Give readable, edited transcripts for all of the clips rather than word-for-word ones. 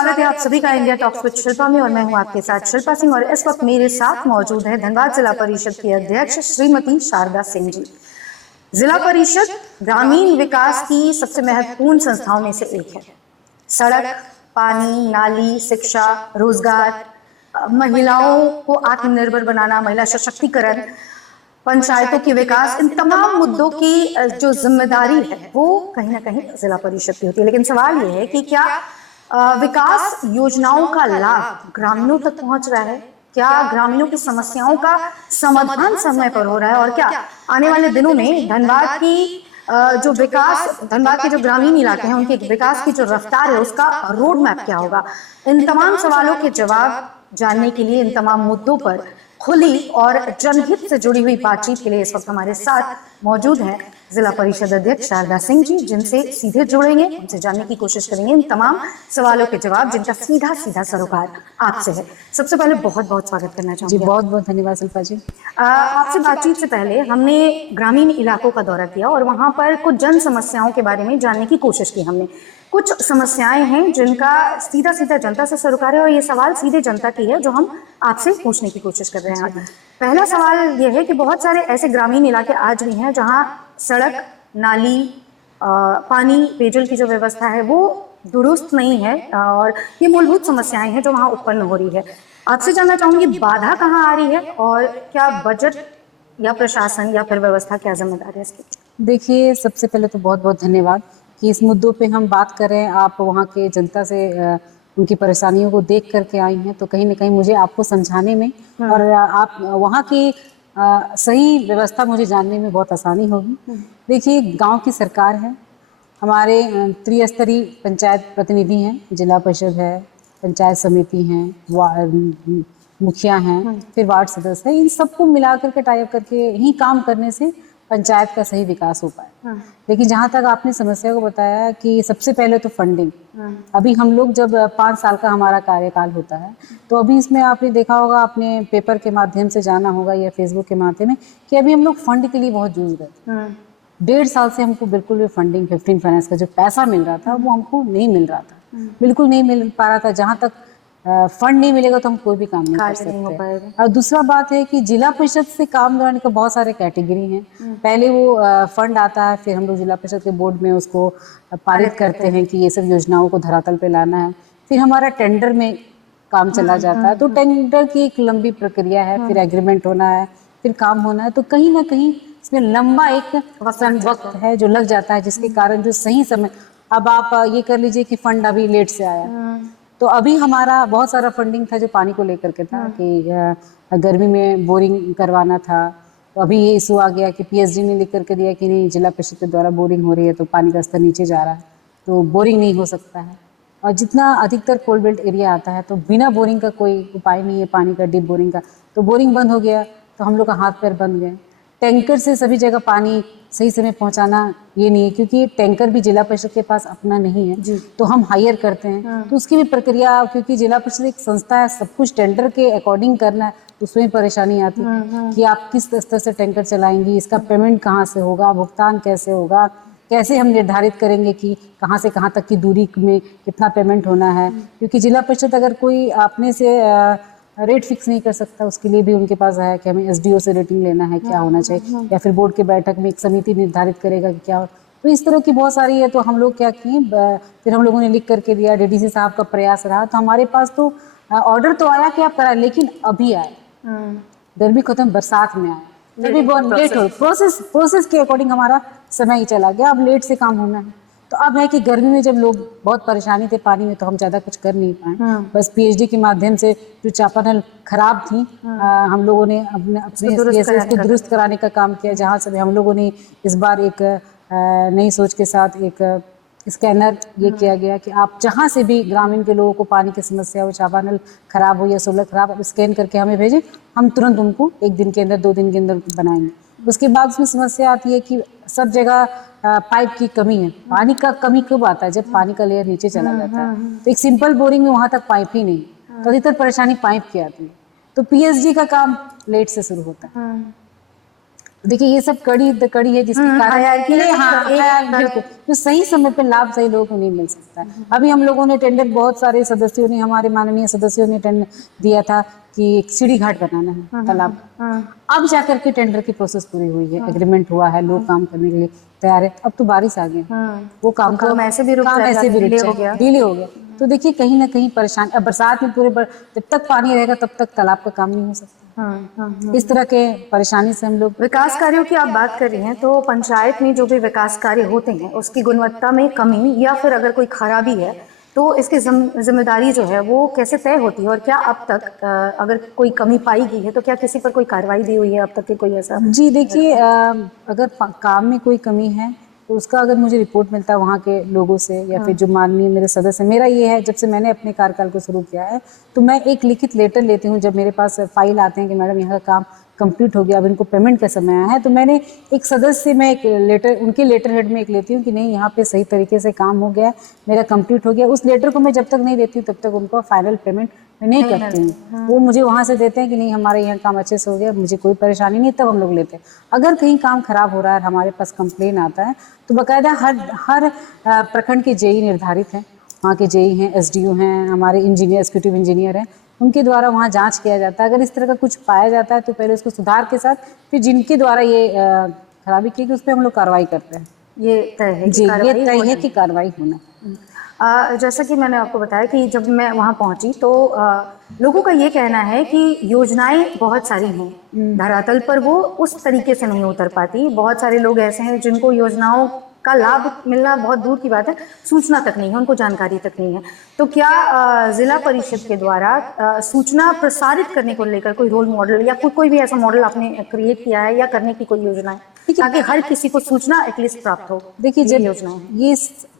स्वागत है आप सभी का इंडिया टॉक्स विद शिल्पा में और मैं हूं आपके साथ शिल्पा सिंह और इस वक्त मेरे साथ मौजूद है धनबाद जिला परिषद की अध्यक्ष श्रीमती शारदा सिंह जी। जिला परिषद ग्रामीण विकास की सबसे महत्वपूर्ण संस्थाओं में से एक है। सड़क, पानी, नाली, शिक्षा, रोजगार, महिलाओं को आत्मनिर्भर बनाना, महिला सशक्तिकरण, पंचायतों के विकास, इन तमाम मुद्दों की जो जिम्मेदारी है वो कहीं ना कहीं जिला परिषद की होती है। लेकिन सवाल ये है कि क्या विकास योजनाओं का लाभ ग्रामीणों तक पहुंच रहा है? क्या ग्रामीणों की समस्याओं का समाधान समय पर हो रहा है? और क्या आने वाले दिनों में धनबाद की जो विकास, धनबाद के जो ग्रामीण इलाके हैं उनके विकास की जो रफ्तार है उसका रोड मैप क्या होगा? इन तमाम सवालों के जवाब जानने के लिए, इन तमाम मुद्दों पर खुली और जनहित से जुड़ी हुई बातचीत के लिए इस वक्त हमारे साथ मौजूद हैं जिला परिषद अध्यक्ष शारदा सिंह जी, जिनसे सीधे जुड़ेंगे, उनसे जानने की कोशिश करेंगे इन तमाम सवालों के जवाब जिनका सीधा सीधा सरोकार आपसे है। सबसे पहले बहुत बहुत स्वागत करना चाहूंगी। जी बहुत बहुत धन्यवाद शिल्पा जी। आपसे बातचीत से पहले हमने ग्रामीण इलाकों का दौरा किया और वहां पर कुछ जन समस्याओं के बारे में जानने की कोशिश की हमने। कुछ समस्याएं हैं जिनका सीधा सीधा जनता से सरोकार है और ये सवाल सीधे जनता की है जो हम आपसे पूछने की कोशिश कर रहे हैं। पहला सवाल ये है कि बहुत सारे ऐसे ग्रामीण इलाके आज भी हैं जहां सड़क, नाली, पानी, पेयजल की जो व्यवस्था है वो दुरुस्त नहीं है और ये मूलभूत समस्याएं हैं जो वहां उत्पन्न हो रही है। आपसे जानना चाहूंगी बाधा कहाँ आ रही है और क्या बजट या प्रशासन या फिर व्यवस्था क्या जिम्मेदार है इसकी? देखिए, सबसे पहले तो बहुत बहुत धन्यवाद कि इस मुद्दों पे हम बात कर रहे हैं। आप वहाँ के जनता से उनकी परेशानियों को देख करके आई हैं, तो कहीं ना कहीं मुझे आपको समझाने में और आप वहाँ की सही व्यवस्था मुझे जानने में बहुत आसानी होगी। देखिए, गांव की सरकार है, हमारे त्रिस्तरीय पंचायत प्रतिनिधि हैं, जिला परिषद है, पंचायत समिति हैं, मुखिया हैं, फिर वार्ड सदस्य हैं। इन सबको मिलाकर के टाई अप करके ही काम करने से पंचायत का सही विकास हो पाए। लेकिन जहाँ तक आपने समस्या को बताया कि सबसे पहले तो फंडिंग, अभी हम लोग जब 5 साल का हमारा कार्यकाल होता है तो अभी इसमें आपने देखा होगा, आपने पेपर के माध्यम से जाना होगा या फेसबुक के माध्यम में कि अभी हम लोग फंड के लिए बहुत जूझ रहे थे। 1.5 साल से हमको बिल्कुल भी फंडिंग 15 फाइनेंस का जो पैसा मिल रहा था वो हमको नहीं मिल रहा था, बिल्कुल नहीं मिल पा रहा था। जहाँ तक फंड नहीं मिलेगा तो हम कोई भी काम नहीं कर सकते। और दूसरा बात है कि जिला परिषद से काम कराने का बहुत सारे कैटेगरी हैं। पहले वो फंड आता है, फिर हम लोग जिला परिषद के बोर्ड में उसको पारित करते हैं कि ये सब योजनाओं को धरातल पे लाना है, फिर हमारा टेंडर में काम चला जाता है। तो टेंडर की एक लंबी प्रक्रिया है, फिर एग्रीमेंट होना है, फिर काम होना है, तो कहीं ना कहीं इसमें लंबा एक वक्त है जो लग जाता है, जिसके कारण जो सही समय, अब आप ये कर लीजिए कि फंड अभी लेट से आया, तो अभी हमारा बहुत सारा फंडिंग था जो पानी को लेकर के था कि गर्मी में बोरिंग करवाना था। तो अभी ये इशू आ गया कि पीएचडी ने लिख करके दिया कि नहीं, जिला परिषद के द्वारा बोरिंग हो रही है तो पानी का स्तर नीचे जा रहा है, तो बोरिंग नहीं हो सकता है। और जितना अधिकतर कोल बेल्ट एरिया आता है तो बिना बोरिंग का कोई उपाय नहीं है पानी का, डीप बोरिंग का। तो बोरिंग बंद हो गया तो हम लोग का हाथ पैर बंद गए। टैंकर से सभी जगह पानी सही समय पहुंचाना ये नहीं है, क्योंकि टैंकर भी जिला परिषद के पास अपना नहीं है, तो हम हायर करते हैं। तो उसकी भी प्रक्रिया, क्योंकि जिला परिषद एक संस्था है, सब कुछ टेंडर के अकॉर्डिंग करना है, तो उसमें परेशानी आती है कि आप किस स्तर से टैंकर चलाएंगी, इसका पेमेंट कहाँ से होगा, भुगतान कैसे होगा, कैसे हम निर्धारित करेंगे कि कहाँ से कहाँ तक की दूरी में कितना पेमेंट होना है। क्योंकि जिला परिषद अगर कोई अपने से रेट फिक्स नहीं कर सकता, उसके लिए भी उनके पास है कि हमें एसडीओ से रेटिंग लेना है, क्या होना चाहिए, या फिर बोर्ड की बैठक में एक समिति निर्धारित करेगा कि क्या हो। तो इस तरह की बहुत सारी है। तो हम लोग क्या किए, फिर हम लोगों ने लिख करके दिया, डीडीसी साहब का प्रयास रहा, तो हमारे पास तो ऑर्डर तो आया कि आप कराएं, लेकिन अभी आए, गर्मी खत्म, बरसात में आए, तभी बहुत लेट हो। प्रोसेस के अकॉर्डिंग हमारा समय ही चला गया, अब लेट से काम होना है। तो अब है कि गर्मी में जब लोग बहुत परेशानी थे पानी में, तो हम ज़्यादा कुछ कर नहीं पाए। बस पीएचडी के माध्यम से जो चापानल खराब थी, हम लोगों ने अपने इसको दुरुस्त कराने का काम किया। जहाँ से हम लोगों ने इस बार एक नई सोच के साथ एक स्कैनर ये किया गया कि आप जहाँ से भी ग्रामीण के लोगों को पानी की समस्या हो, चापानल खराब हो या सोलर खराब, आप स्कैन करके हमें भेजें, हम तुरंत उनको 1 दिन के अंदर, 2 दिन के अंदर बनाएंगे। उसके बाद उसमें समस्या आती है कि सब जगह पाइप की कमी है। पानी का कमी कब आता है? जब पानी का लेयर नीचे चला जाता है। तो एक सिंपल बोरिंग में वहां तक पाइप ही नहीं, तो अधिकतर परेशानी पाइप की आती है। तो पीएचडी का काम लेट से शुरू होता है। देखिए ये सब कड़ी है जिसके कारण हायरार्की है, बिल्कुल तो सही समय पे लाभ सही लोगों को नहीं मिल सकता है। अभी हम लोगों ने टेंडर, बहुत सारे सदस्यों ने, हमारे माननीय सदस्यों ने टेंडर दिया था कि एक सीढ़ी घाट बनाना है तालाब। अब जाकर के टेंडर की प्रोसेस पूरी हुई है, एग्रीमेंट हुआ है, लोग काम करने के लिए तैयार है। अब तो बारिश आ गई, वो काम ऐसे भी रुक जाएगा, डिले हो गया। तो देखिए कहीं ना कहीं परेशान, अब बरसात में जब तक पानी रहेगा तब तक तालाब का काम नहीं हो सकता। इस तरह के परेशानी से हम लोग। विकास कार्यों की आप बात कर रही हैं, तो पंचायत में जो भी विकास कार्य होते हैं उसकी गुणवत्ता में कमी या फिर अगर कोई खराबी है तो इसकी जिम्मेदारी जो है वो कैसे तय होती है, और क्या अब तक अगर कोई कमी पाई गई है तो क्या किसी पर कोई कार्रवाई दी हुई है अब तक की कोई ऐसा? जी देखिए, अगर काम में कोई कमी है तो उसका अगर मुझे रिपोर्ट मिलता है वहाँ के लोगों से या फिर जो माननीय मेरे सदस्य, मेरा ये है जब से मैंने अपने कार्यकाल को शुरू किया है तो मैं एक लिखित लेटर लेती हूँ। जब मेरे पास फाइल आते हैं कि मैडम यहाँ का काम कंप्लीट हो गया, अब इनको पेमेंट का समय आया है, तो मैंने एक सदस्य से मैं एक लेटर, उनके लेटर हेड में एक लेती हूँ कि नहीं यहाँ पे सही तरीके से काम हो गया, मेरा कंप्लीट हो गया। उस लेटर को मैं जब तक नहीं देती हूँ तब तक उनको फाइनल पेमेंट मैं नहीं करती हूँ। वो मुझे वहाँ से देते हैं कि नहीं हमारे यहाँ काम अच्छे से हो गया, मुझे कोई परेशानी नहीं, तब हम लोग लेते हैं। अगर कहीं काम खराब हो रहा है, हमारे पास कंप्लेन आता है तो बाकायदा हर प्रखंड के जेई निर्धारित हैं, वहाँ के जेई हैं, एसडीओ हैं, हमारे इंजीनियर, एग्जीक्यूटिव इंजीनियर हैं, उनके द्वारा वहाँ जांच किया जाता है। अगर इस तरह का कुछ पाया जाता है तो पहले उसको सुधार के साथ, फिर जिनके द्वारा ये खराबी की उस पर हम लोग कार्रवाई करते हैं। ये तय है जी, ये तय है कि कार्रवाई होना। जैसा कि मैंने आपको बताया कि जब मैं वहाँ पहुँची तो लोगों का ये कहना है कि योजनाएं बहुत सारी हैं, धरातल पर वो उस तरीके से नहीं उतर पाती। बहुत सारे लोग ऐसे हैं जिनको योजनाओं का लाभ मिलना बहुत दूर की बात है, सूचना तक नहीं है, उनको जानकारी तक नहीं है। तो क्या जिला परिषद के द्वारा सूचना प्रसारित करने को लेकर कोई रोल मॉडल या कोई भी ऐसा मॉडल आपने क्रिएट किया है या करने की कोई योजना है ताकि हर किसी को सूचना एटलीस्ट प्राप्त हो? देखिए जब योजना ये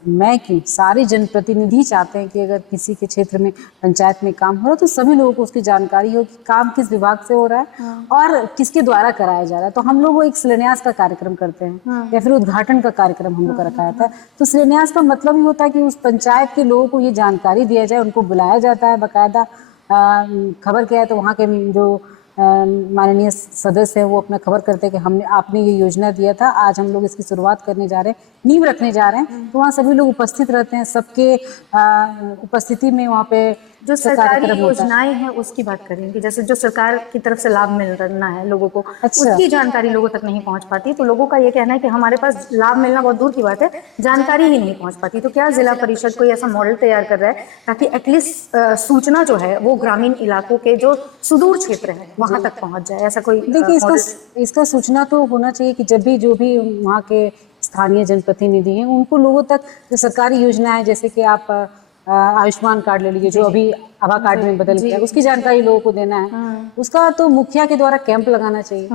मैं क्यों, सारे जनप्रतिनिधि चाहते हैं कि अगर किसी के क्षेत्र में पंचायत में काम हो रहा है तो सभी लोगों को उसकी जानकारी हो कि काम किस विभाग से हो रहा है और किसके द्वारा कराया जा रहा है। तो हम लोग वो एक शिलान्यास का कार्यक्रम करते हैं या फिर उद्घाटन का कार्यक्रम हम लोग का रखा जाता है। तो शिलान्यास का मतलब ही होता है कि उस पंचायत के लोगों को ये जानकारी दिया जाए, उनको बुलाया जाता है बाकायदा। खबर क्या है तो वहाँ के जो माननीय सदस्य हैं वो अपना खबर करते हैं कि हमने, आपने ये योजना दिया था, आज हम लोग इसकी शुरुआत करने जा रहे हैं, नींव रखने जा रहे हैं। तो वहाँ सभी लोग उपस्थित रहते हैं, सबके उपस्थिति में वहाँ पे जो सरकारी योजनाएं हैं उसकी बात करेंगे, जैसे जो सरकार की तरफ से लाभ मिल रहा है लोगों को, उसकी जानकारी लोगों तक नहीं पहुंच पाती। तो लोगों का ये कहना है कि हमारे पास लाभ मिलना बहुत दूर की बात है, जानकारी ही नहीं पहुंच पाती। तो क्या जिला परिषद कोई ऐसा मॉडल तैयार कर रहा है ताकि एटलीस्ट सूचना जो है वो ग्रामीण इलाकों के जो सुदूर क्षेत्र है वहां तक पहुंच जाए? ऐसा कोई देखिए इसका सूचना तो होना चाहिए कि जब भी जो भी वहाँ के स्थानीय जनप्रतिनिधि हैं उनको लोगों तक जो सरकारी योजना है, जैसे कि आप आयुष्मान कार्ड ले लीजिए जो अभी आभा कार्ड में बदल गया, उसकी जानकारी लोगों को देना है। उसका तो मुखिया के द्वारा कैंप लगाना चाहिए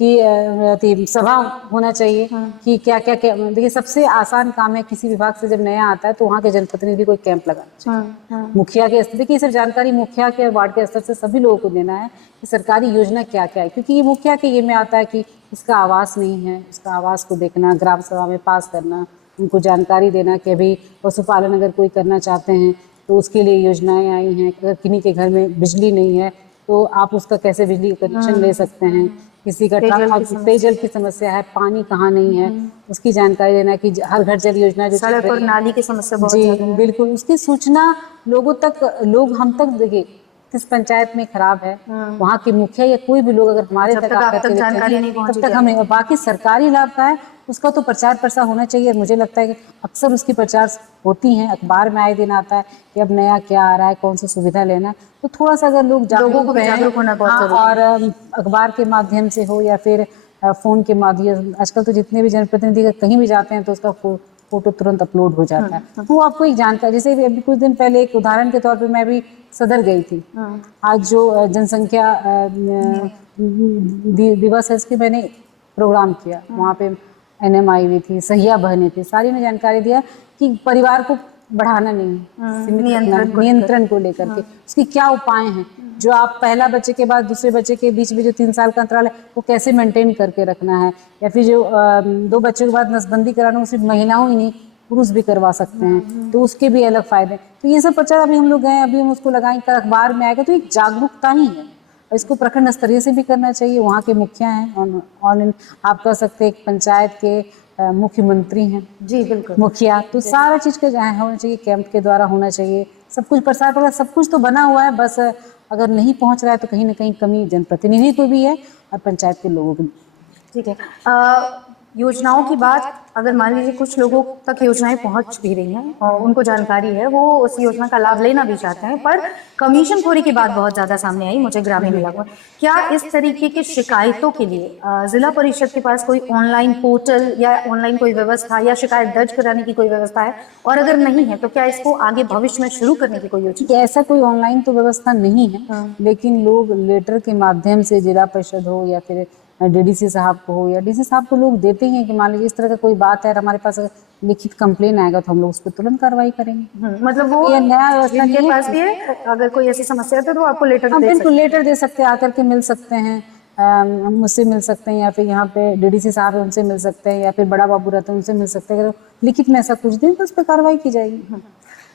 कि सभा होना चाहिए कि क्या क्या क्या। देखिए सबसे आसान काम है, किसी विभाग से जब नया आता है तो वहाँ के जनप्रतिनिधि को कैंप लगाना चाहिए मुखिया के स्तर। देखिए सिर्फ जानकारी मुखिया के वार्ड के स्तर से सभी लोगों को देना है कि सरकारी योजना क्या क्या है, क्योंकि ये मुखिया के ये में आता है कि इसका आवास नहीं है, उसका आवास को देखना, ग्राम सभा में पास करना, उनको जानकारी देना कि अभी पशुपालन अगर कोई करना चाहते हैं तो उसके लिए योजनाएं आई हैं। अगर किन्हीं के घर में बिजली नहीं है तो आप उसका कैसे बिजली का कनेक्शन ले सकते हैं, किसी का पेयजल की समस्या है, पानी कहाँ नहीं है, उसकी जानकारी देना कि हर घर जल योजना जो सड़क और नाली की समस्या बहुत जी बिल्कुल, उसकी सूचना लोगों तक, लोग हम तक, देखिए किस पंचायत में खराब है वहाँ के मुखिया या कोई भी लोग अगर हमारे तक जानकारी नहीं तब तक हमें, बाकी सरकारी लाभ का है उसका तो प्रचार प्रसार होना चाहिए। मुझे लगता है कि अक्सर उसकी प्रचार होती हैं, अखबार में आए दिन आता है कि अब नया क्या आ रहा है, कौन सी सुविधा लेना है। तो थोड़ा सा अगर लोग जागरूक होना बहुत जरूरी है, और अखबार के माध्यम से हो या फिर फोन के माध्यम, आजकल तो जितने भी जनप्रतिनिधि कहीं भी जाते हैं तो उसका फोटो तुरंत अपलोड हो जाता है। तो आपको एक जानकारी, जैसे अभी कुछ दिन पहले एक उदाहरण के तौर पे मैं भी सदर गई थी, आज जो जनसंख्या दिवस है इसके मैंने प्रोग्राम किया, वहाँ पे NM आई हुई थी, सहिया बहनें थी, सारी ने जानकारी दिया कि परिवार को बढ़ाना नहीं, नियंत्रण को लेकर के उसकी क्या उपाय हैं, जो आप पहला बच्चे के बाद दूसरे बच्चे के बीच में जो 3 साल का अंतराल है वो कैसे मेंटेन करके रखना है, या फिर जो 2 बच्चों के बाद नसबंदी कराना वो सिर्फ महिलाओं ही नहीं पुरुष भी करवा सकते हैं, तो उसके भी अलग फायदे। तो ये सब प्रचार अभी हम लोग गए, अभी हम उसको लगाएंगे, अखबार में आएगा, तो एक जागरूकता ही है। और इसको प्रखंड स्तरीय से भी करना चाहिए। वहाँ के मुखिया हैं, ऑन आप कह सकते हैं एक पंचायत के मुख्यमंत्री हैं, जी बिल्कुल। मुखिया, तो सारा चीज़ का जहाँ होना चाहिए कैंप के द्वारा होना चाहिए। सब कुछ प्रसार प्रसार सब कुछ तो बना हुआ है, बस अगर नहीं पहुँच रहा है तो कहीं ना कहीं कमी जनप्रतिनिधि को भी है और पंचायत के लोगों को भी। ठीक है। योजनाओं की बात, अगर मान लीजिए कुछ लोगों तक योजनाएं पहुंच भी रही हैं और उनको जानकारी है, वो उस योजना का लाभ लेना भी चाहते हैं, पर कमीशनखोरी की बात बहुत ज्यादा सामने आई मुझे ग्रामीण इलाकों में। क्या इस तरीके की शिकायतों के लिए जिला परिषद के पास कोई ऑनलाइन पोर्टल या ऑनलाइन कोई व्यवस्था या शिकायत दर्ज कराने की कोई व्यवस्था है, और अगर नहीं है तो क्या इसको आगे भविष्य में शुरू करने की कोई योजना? ऐसा कोई ऑनलाइन तो व्यवस्था नहीं है, लेकिन लोग लेटर के माध्यम से जिला परिषद हो या फिर डीडीसी साहब को हो या डीसी साहब को लोग देते हैं कि मान लीजिए इस तरह का कोई बात है और हमारे पास लिखित कंप्लेन आएगा तो हम लोग उस पर तुरंत कार्रवाई करेंगे। मतलब वो ये नया व्यवस्था जिनके पास भी है, अगर कोई ऐसी समस्या है तो वो आपको लेटर दे बिल्कुल लेटर दे सकते हैं, आकर के मिल सकते हैं, मुझसे मिल सकते हैं, या फिर यहाँ पे डीडीसी साहब है उनसे मिल सकते हैं, या फिर बड़ा बाबू रहते हैं उनसे मिल सकते हैं। अगर लिखित में ऐसा कुछ दें तो उस पर कार्रवाई की जाएगी।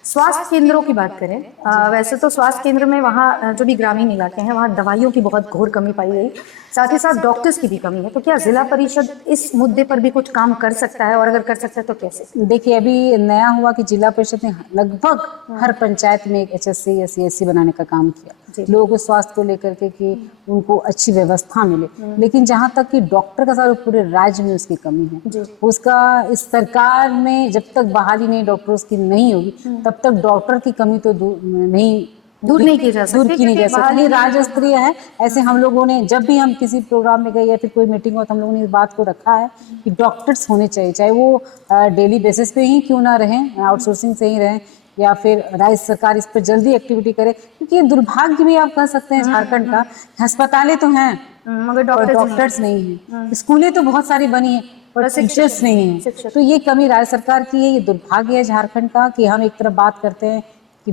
स्वास्थ्य केंद्रों की बात करें, वैसे तो स्वास्थ्य केंद्र में वहाँ जो भी ग्रामीण इलाके हैं वहाँ दवाइयों की बहुत घोर कमी पाई गई, साथ ही साथ डॉक्टर्स की भी कमी है, तो क्या जिला परिषद इस मुद्दे पर भी कुछ काम कर सकता है, और अगर कर सकता है तो कैसे? देखिए अभी नया हुआ कि जिला परिषद ने लगभग हर पंचायत में एक HSC या CSC बनाने का काम किया, लोगों को स्वास्थ्य को लेकर के कि उनको अच्छी व्यवस्था मिले। लेकिन जहाँ तक कि डॉक्टर का सारा पूरे राज्य में उसकी कमी है, उसका इस सरकार में जब तक बहाली नहीं डॉक्टरों की नहीं होगी तब तक डॉक्टर की कमी तो दूर नहीं की जा सकती। राज्य स्तरीय है। ऐसे हम लोगों ने जब भी हम किसी प्रोग्राम में गए या फिर कोई मीटिंग हो तो हम लोगों ने इस बात को रखा है कि डॉक्टर्स होने चाहिए, चाहे वो डेली बेसिस पे ही क्यों ना रहें, आउटसोर्सिंग से ही रहें, या फिर राज्य सरकार इस पर जल्दी एक्टिविटी करे, क्योंकि ये दुर्भाग्य भी आप कह सकते हैं झारखंड का। अस्पतालें तो हैं मगर डॉक्टर्स नहीं है, स्कूलें तो बहुत सारी बनी है पर टीचर्स नहीं है। तो ये कमी राज्य सरकार की है, ये दुर्भाग्य है झारखंड का कि हम एक तरफ बात करते हैं कि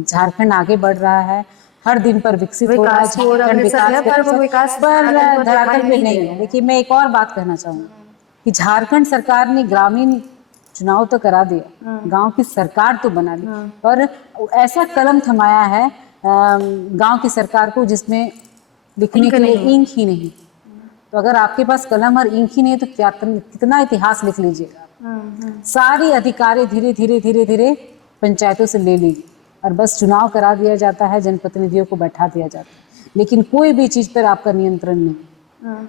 झारखंड आगे बढ़ रहा है, हर दिन पर विकसित हो रहा है, झारखंड विकास पर धरातल पे नहीं है। देखिए मैं एक और बात कहना चाहूँगी कि झारखंड सरकार ने ग्रामीण चुनाव तो करा दिया, गांव की सरकार तो बना ली, पर ऐसा कलम थमाया है गांव की सरकार को जिसमें लिखने के लिए इंक ही नहीं। तो अगर आपके पास कलम और इंक ही नहीं है तो क्या कितना इतिहास लिख लीजिएगा। सारी अधिकारी धीरे धीरे धीरे धीरे पंचायतों से ले ली और बस चुनाव करा दिया जाता है, जनप्रतिनिधियों को बैठा दिया जाता है, लेकिन कोई भी चीज पर आपका नियंत्रण नहीं,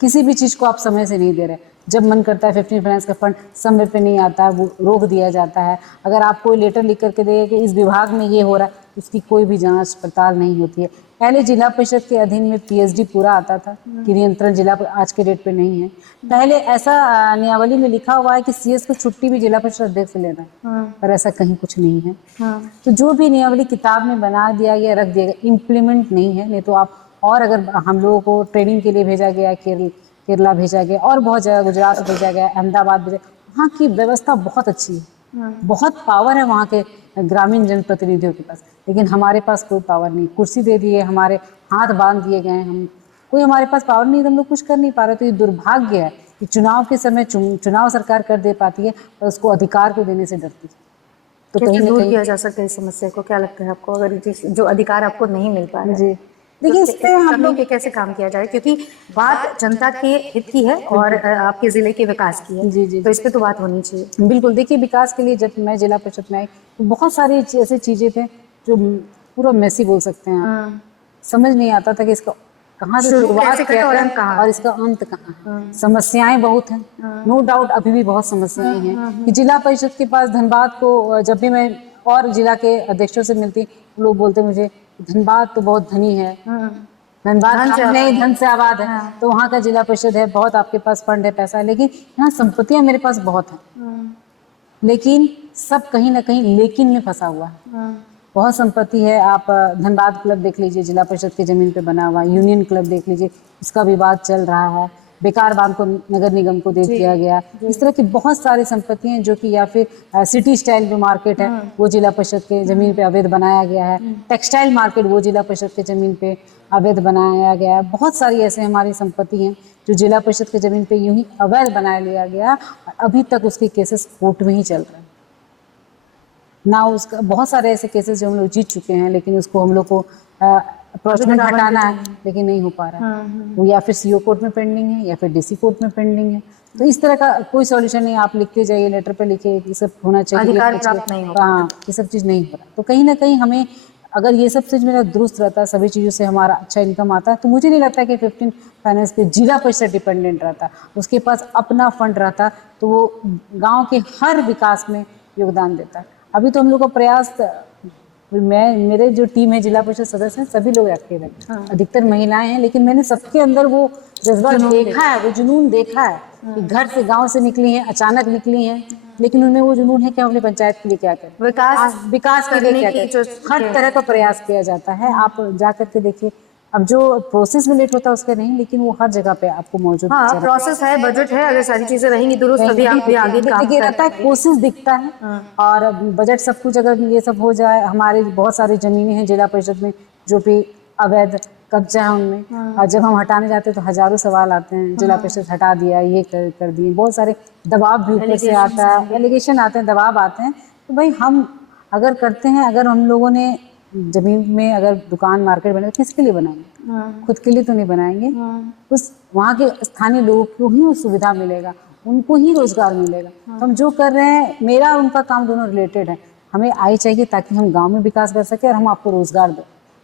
किसी भी चीज को आप समय से नहीं दे रहे। जब मन करता है 15 फाइनेंस का फंड समय पे नहीं आता, वो रोक दिया जाता है। अगर आप कोई लेटर लिख करके देंगे कि इस विभाग में ये हो रहा है, उसकी कोई भी जांच पड़ताल नहीं होती है। पहले जिला परिषद के अधीन में PSD पूरा आता था कि नियंत्रण जिला पर, आज के डेट पे नहीं है। पहले ऐसा नियमावली में लिखा हुआ है कि CS को छुट्टी भी जिला परिषद अध्यक्ष से लेना है, पर ऐसा कहीं कुछ नहीं है। तो जो भी नियमावली किताब में बना दिया गया, रख दिया गया, इम्प्लीमेंट नहीं है। नहीं तो आप, और अगर हम लोगों को ट्रेनिंग के लिए भेजा गया, केरला भेजा गया और बहुत जगह, गुजरात भेजा गया, अहमदाबाद भेजा, वहाँ की व्यवस्था बहुत अच्छी है, बहुत पावर है वहाँ के ग्रामीण जनप्रतिनिधियों के पास, लेकिन हमारे पास कोई पावर नहीं। कुर्सी दे दिए, हमारे हाथ बांध दिए गए, हम कोई हमारे पास पावर नहीं, तो हम लोग कुछ कर नहीं पा रहे। तो ये दुर्भाग्य है कि चुनाव के समय चुनाव सरकार कर दे पाती है पर उसको अधिकार को देने से डरती है। तो कहीं दूर किया जा सकता है इस समस्या को? क्या लगता है आपको, अगर जो अधिकार आपको नहीं मिल पा रहा है? जी देखिए, इस पे हम लोग कैसे काम किया जाए, क्योंकि बात जनता के हित की है और आपके जिले के विकास की है। जी। तो इस पे तो बात होनी चाहिए। बिल्कुल। देखिए विकास के लिए जब मैं जिला परिषद में आई तो बहुत सारी ऐसी चीजें थे जो पूरा मेसी बोल सकते हैं आप, समझ नहीं आता था कि इसका कहाँ से शुरुआत किया और इसका अंत कहाँ। समस्याएं बहुत हैं, नो डाउट अभी भी बहुत समस्याएं हैं कि जिला परिषद के पास धनबाद को, जब भी मैं और जिला के अध्यक्षों से मिलती, लोग बोलते मुझे धनबाद तो बहुत धनी है, धनबाद नहीं धन से आबाद है, तो वहाँ का जिला परिषद है, बहुत आपके पास फंड है, पैसा है, लेकिन यहाँ संपत्तियां मेरे पास बहुत हैं, लेकिन सब कहीं ना कहीं लेकिन में फंसा हुआ है। बहुत संपत्ति है, आप धनबाद क्लब देख लीजिए, जिला परिषद की जमीन पे बना हुआ, यूनियन क्लब देख लीजिए, उसका विवाद चल रहा है, बेकार बांध को नगर निगम को दे दिया गया। इस तरह की बहुत सारी संपत्ति हैं जो कि, या फिर सिटी स्टाइल जो मार्केट है वो जिला परिषद के जमीन पे अवैध बनाया गया है, टेक्सटाइल मार्केट वो जिला परिषद के जमीन पे अवैध बनाया गया है। बहुत सारी ऐसे हमारी संपत्ति हैं जो जिला परिषद के जमीन पे यूं ही अवैध बना लिया गया और अभी तक उसके केसेस कोर्ट में ही चल रहे हैं। ना उसका बहुत सारे ऐसे केसेस जो हम लोग जीत चुके हैं, लेकिन उसको हम लोग को अप्रोचमेंट हटाना है, लेकिन नहीं हो पा रहा है। वो या फिर सीओ कोर्ट में पेंडिंग है या फिर डीसी कोर्ट में पेंडिंग है। तो इस तरह का कोई सॉल्यूशन नहीं, आप लिखते जाइए, लेटर पे लिखिए ये सब होना चाहिए, अधिकार प्राप्त नहीं हो रहा। हाँ, ये सब चीज़ नहीं हो रहा। तो कहीं ना कहीं हमें अगर ये सब चीज़ मेरा दुरुस्त रहता है, सभी चीज़ों से हमारा अच्छा इनकम आता है, तो मुझे नहीं लगता कि 15 फाइनेंस पे जिला परिषद डिपेंडेंट रहता, उसके पास अपना फंड रहता, तो वो गांव के हर विकास में योगदान देता। अभी तो हम लोग का प्रयास, मेरे जो टीम है जिला परिषद सदस्य हैं, सभी लोग एक्टिव हैं, अधिकतर महिलाएं हैं, लेकिन मैंने सबके अंदर वो जज्बा देखा है, वो जुनून देखा है कि घर से गांव से निकली हैं, अचानक निकली हैं, लेकिन उनमें वो जुनून है कि हम अपने पंचायत के लिए क्या करें, विकास के लिए क्या करें, हर तरह का प्रयास किया जाता है। आप जा करके देखिए, अब जो प्रोसेस में लेट होता है उसका नहीं, लेकिन वो हर जगह पे आपको मौजूद हाँ, प्रोसेस है, बजट है, अगर सारी चीजें रहेंगी दुरुस्त तभी आप भी आगे काम देखिए रहता है, कोशिश दिखता है। और बजट सब कुछ अगर ये सब हो जाए, हमारे बहुत सारी जमीनें हैं जिला परिषद में जो भी अवैध कब्जा है उनमें, और जब हम हटाने जाते हैं तो हजारों सवाल आते हैं, जिला परिषद हटा दिया, ये कर दिए, बहुत सारे दबाव भी ऊपर से आता है, एलिगेशन आते हैं, दबाव आते हैं। तो भाई हम अगर करते हैं, अगर हम लोगों ने जमीन में अगर दुकान मार्केट बने, तो किसके लिए बनाएंगे? खुद के लिए तो नहीं बनाएंगे। उस वहाँ के स्थानीय लोगों को ही वो सुविधा मिलेगा, उनको ही रोजगार मिलेगा। तो हम जो कर रहे हैं, मेरा और उनका काम दोनों रिलेटेड है, हमें आय चाहिए ताकि हम गांव में विकास कर सके और हम आपको रोजगार दें।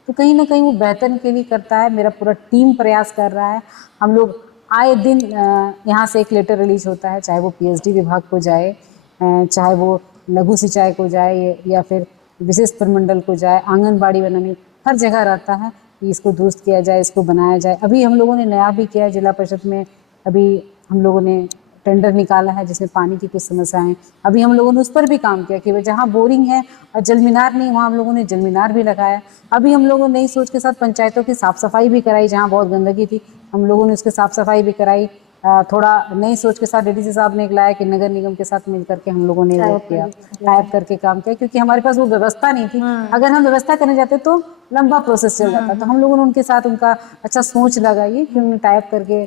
तो कहीं ना कहीं वो बेहतर के लिए करता है, मेरा पूरा टीम प्रयास कर रहा है। हम लोग आए दिन यहाँ से एक लेटर रिलीज होता है, चाहे वो पीएचडी विभाग को जाए, चाहे वो लघु सिंचाई को जाए या फिर विशेष प्रमंडल को जाए, आंगनबाड़ी बनाने, हर जगह रहता है कि इसको दुरुस्त किया जाए, इसको बनाया जाए। अभी हम लोगों ने नया भी किया जिला परिषद में, अभी हम लोगों ने टेंडर निकाला है जिसमें पानी की कुछ समस्याएं हैं, अभी हम लोगों ने उस पर भी काम किया कि जहाँ बोरिंग है और जलमीनार नहीं, वहाँ हम लोगों ने जलमीनार भी लगाया। अभी हम लोगों ने नई सोच के साथ पंचायतों की साफ सफाई भी कराई, जहाँ बहुत गंदगी थी हम लोगों ने उसकी साफ सफाई भी कराई। थोड़ा नई सोच के साथ डीडीसी साहब ने लाया कि नगर निगम के साथ मिल करके हम लोगों ने वो किया, टाइप करके काम किया, क्योंकि हमारे पास वो व्यवस्था नहीं थी। अगर हम व्यवस्था करने जाते तो लंबा प्रोसेस चल जाता, तो हम लोगों ने उनके साथ उनका अच्छा सोच लगाई कि उन्होंने टाइप करके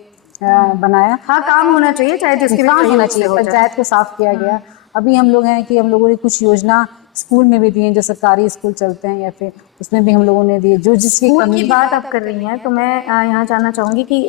बनाया। हाँ, काम होना चाहिए, चाहे जिसके भी काम होना चाहिए, पंचायत को साफ किया गया। अभी हम लोग हैं कि हम लोगों ने कुछ योजना स्कूल में भी दिए, जो सरकारी स्कूल चलते हैं या फिर उसमें भी हम लोगों ने दिए, जो जिसकी स्कूल की बात आप कर रही हैं, तो मैं यहाँ जानना चाहूंगी कि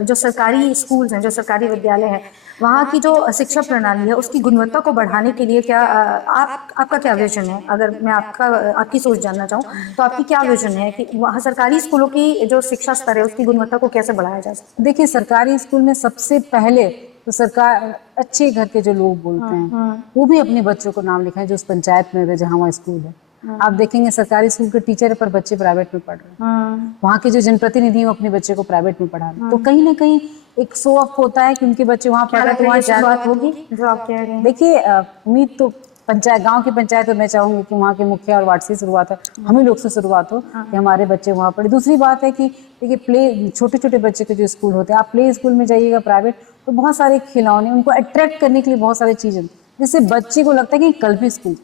जो सरकारी स्कूल्स हैं, जो सरकारी विद्यालय हैं, वहाँ की जो शिक्षा प्रणाली है उसकी गुणवत्ता को बढ़ाने के लिए क्या आपका क्या विजन है? अगर मैं आपकी सोच जानना चाहूँ तो आपकी क्या विजन है कि वहाँ सरकारी स्कूलों की जो शिक्षा स्तर है उसकी गुणवत्ता को कैसे बढ़ाया जा सकता है? देखिए, सरकारी स्कूल में सबसे पहले तो सरकार अच्छे घर के जो लोग बोलते हैं वो भी अपने बच्चों को नाम लिखाएं जो उस पंचायत में है जहाँ वहाँ स्कूल है। आप देखेंगे सरकारी स्कूल के टीचर है पर बच्चे प्राइवेट में पढ़ रहे हैं, वहाँ के जो जनप्रतिनिधि हैं वो अपने बच्चे को प्राइवेट में पढ़ा रहे हैं। तो कहीं ना कहीं एक शो ऑफ होता है कि उनके बच्चे वहाँ पढ़ रहे हैं, तो वहाँ शुरुआत होगी जो आप कह रहे हैं। देखिए, उम्मीद तो पंचायत, गांव की पंचायत, तो मैं चाहूंगी कि वहाँ के मुखिया और वार्ड से शुरुआत हो, हम ही लोग से शुरुआत हो कि हमारे बच्चे वहाँ पढ़े। दूसरी बात है कि देखिए, प्ले छोटे छोटे बच्चे के जो स्कूल होते हैं, आप प्ले स्कूल में जाइएगा प्राइवेट, तो बहुत सारे खिलौने, उनको अट्रैक्ट करने के लिए बहुत सारी चीजें, जिससे बच्चे को लगता है कि कल भी स्कूल।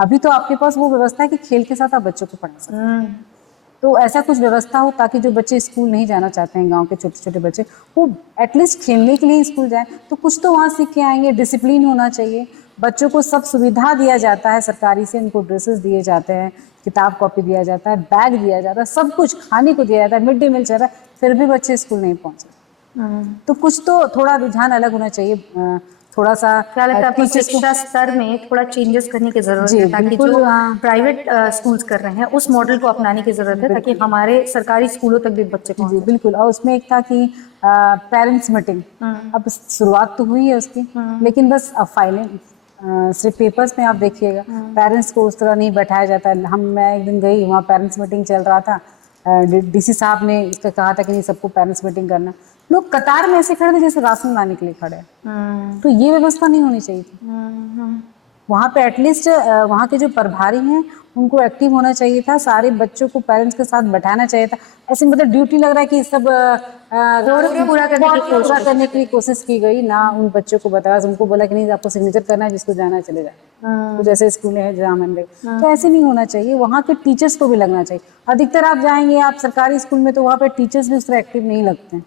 अभी तो आपके पास वो व्यवस्था है कि खेल के साथ आप बच्चों को पढ़ा सकते हैं। तो ऐसा कुछ व्यवस्था हो ताकि जो बच्चे स्कूल नहीं जाना चाहते हैं, गांव के छोटे छोटे बच्चे, वो एटलीस्ट खेलने के लिए स्कूल जाए, तो कुछ तो वहाँ सीख के आएंगे। डिसिप्लिन होना चाहिए, बच्चों को सब सुविधा दिया जाता है सरकारी से, उनको ड्रेसेस दिए जाते हैं, किताब कॉपी दिया जाता है, बैग दिया जाता है, सब कुछ खाने को दिया जाता है, मिड डे मील चल रहा है, फिर भी बच्चे स्कूल नहीं पहुँचे। तो कुछ तो थोड़ा रुझान अलग होना चाहिए। थोड़ा सा क्या लगता है आपको शिक्षा स्तर में थोड़ा चेंजेस करने की जरूरत है, ताकि जो प्राइवेट स्कूल्स कर रहे हैं उस मॉडल को अपनाने की जरूरत है, ताकि हमारे सरकारी स्कूलों तक भी बच्चे पहुंचे। जी बिल्कुल। और उसमें एक था कि पेरेंट्स मीटिंग, अब शुरुआत तो हुई है उसकी, लेकिन बस अब फाइलें सिर्फ पेपर्स में आप देखिएगा, पेरेंट्स को उस तरह नहीं बैठाया जाता है। मैं एक दिन गई, वहाँ पेरेंट्स मीटिंग चल रहा था, डीसी साहब ने इसका कहा था कि नहीं, सबको पेरेंट्स मीटिंग करना, लोग कतार में ऐसे खड़े थे जैसे राशन लाने के लिए खड़े हैं। तो ये व्यवस्था नहीं होनी चाहिए थी। वहाँ पे एटलीस्ट वहाँ के जो प्रभारी हैं उनको एक्टिव होना चाहिए था, सारे बच्चों को पेरेंट्स के साथ बैठाना चाहिए था। ऐसे मतलब ड्यूटी लग रहा है कि सब पूरा करने की कोशिश की गई ना, उन बच्चों को बताया, उनको बोला कि नहीं आपको सिग्नेचर करना है, जिसको जाना है चले जाए। तो जैसे स्कूल है जहाँ मंदिर, तो ऐसे नहीं होना चाहिए। वहाँ के टीचर्स को भी लगना चाहिए। अधिकतर आप जाएंगे आप सरकारी स्कूल में, तो वहाँ पे टीचर्स भी उस तरह एक्टिव नहीं लगते हैं।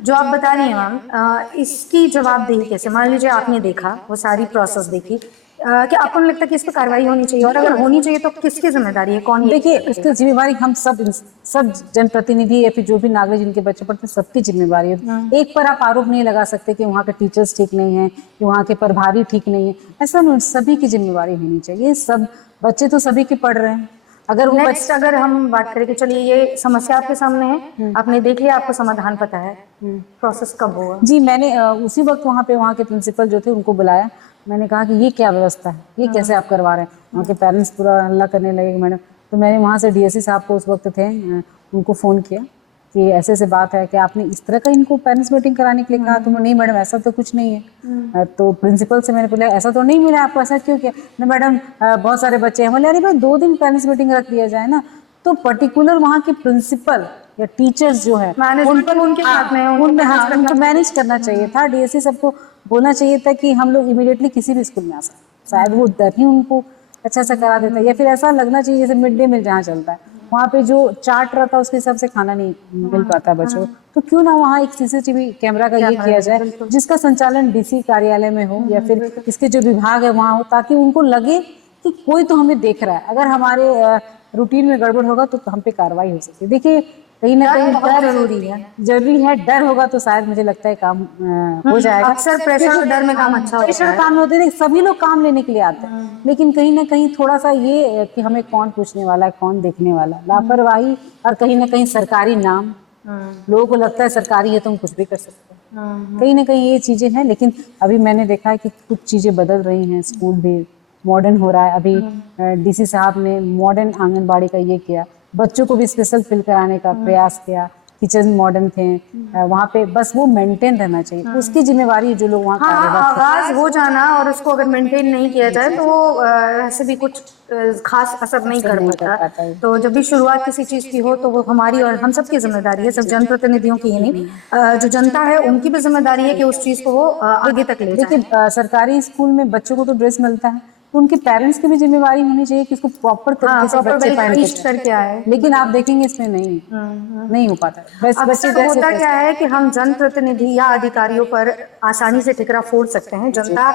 जो आप बता रही हैं मैम, इसकी जवाबदेही कैसे? मान लीजिए आपने देखा, वो सारी प्रोसेस देखी, क्या आपको नहीं लगता कि इस पर कार्रवाई होनी चाहिए, और अगर होनी चाहिए तो किसकी जिम्मेदारी है, कौन ये देखिए करेगा? इसकी जिम्मेवारी हम सब जनप्रतिनिधि या फिर जो भी नागरिक जिनके बच्चे पढ़ते हैं सबकी जिम्मेवारी है। एक पर आप आरोप नहीं लगा सकते कि वहाँ के टीचर्स ठीक नहीं है, कि वहाँ के प्रभारी ठीक नहीं है, ऐसा नहीं, सभी की जिम्मेवारी होनी चाहिए। सब बच्चे तो सभी के पढ़ रहे हैं। अगर वो नेक्स्ट अगर हम बात करें कि चलिए ये समस्या आपके सामने है, आपने देख लिया, आपको समाधान पता है, प्रोसेस कब होगा? जी मैंने उसी वक्त वहाँ के प्रिंसिपल जो थे उनको बुलाया। मैंने कहा कि ये क्या व्यवस्था है, ये कैसे आप करवा रहे हैं। वहाँ के पेरेंट्स पूरा हल्ला करने लगे मैडम। तो मैंने वहाँ से डीएससी साहब को उस वक्त थे उनको फ़ोन किया कि ऐसे ऐसे बात है कि आपने इस तरह का इनको पेरेंट्स मीटिंग कराने के लिए कहा। तो नहीं मैडम ऐसा तो कुछ नहीं है। तो प्रिंसिपल से मैंने बोला ऐसा तो नहीं मिला आपको, ऐसा क्यों किया? नहीं मैडम बहुत सारे बच्चे हैं। बोले अरे भाई 2 दिन पेरेंट्स मीटिंग रख दिया जाए ना। तो पर्टिकुलर वहाँ के प्रिंसिपल या टीचर्स जो है उनके हाथ में है, उनको मैनेज करना चाहिए था। डीएससी सबको बोलना चाहिए था कि हम लोग इमीडिएटली किसी भी स्कूल में आ सकते। शायद वो डर ही उनको अच्छा सा करा देता, या फिर ऐसा लगना चाहिए जैसे मिड डे मील जहाँ चलता है वहाँ पे जो चार्ट रहता है उसके हिसाब से खाना नहीं मिल पाता बच्चों को। तो क्यों ना वहाँ एक सीसीटीवी कैमरा का ये किया जाए जिसका संचालन डीसी कार्यालय में हो या फिर इसके जो विभाग है वहाँ हो, ताकि उनको लगे कि कोई तो हमें देख रहा है। अगर हमारे रूटीन में गड़बड़ होगा तो हम पे कार्रवाई हो सकती है। देखिए कहीं ना कहीं डर जरूरी है। डर होगा तो शायद मुझे लगता है काम हो जाएगा। अक्सर प्रेशर और डर में काम अच्छा होता है। प्रेशर काम होते हैं, सभी लोग काम लेने के लिए आते हैं, लेकिन कहीं ना कहीं थोड़ा सा ये कि हमें कौन पूछने वाला है, कौन देखने वाला है, लापरवाही और कहीं ना कहीं सरकारी नाम, लोगों को लगता है सरकारी है तो हम कुछ भी कर सकते हैं। कहीं ना कहीं ये चीजें हैं। लेकिन अभी मैंने देखा है कि कुछ चीजें बदल रही हैं, स्कूल भी मॉडर्न हो रहा है। अभी डीसी साहब ने मॉडर्न आंगनबाड़ी का ये किया, बच्चों को भी स्पेशल फिल कराने का प्रयास किया। किचन मॉडर्न थे वहाँ पे, बस वो मेंटेन रहना चाहिए, उसकी जिम्मेवारी जो लोग वहाँ आगाज हो जाना, और उसको अगर मेंटेन नहीं किया जाए तो वो ऐसे भी कुछ खास असर नहीं कर पाता। तो जब भी शुरुआत किसी चीज की हो तो वो हमारी और हम सबकी जिम्मेदारी है, सिर्फ जनप्रतिनिधियों की ही नहीं, जो जनता है उनकी भी जिम्मेदारी है कि उस चीज को वो आगे तक ले जाए। देखिए सरकारी स्कूल में बच्चों को तो ड्रेस मिलता है, तो उनके पेरेंट्स की भी जिम्मेवारी होनी चाहिए कि उसको प्रॉपर तरीके से बच्चे पहन करके आए। लेकिन आप देखेंगे इसमें नहीं हो पाता। बच्चे होता क्या है कि हम जनप्रतिनिधि या अधिकारियों पर आसानी से ठिकरा फोड़ सकते हैं, जनता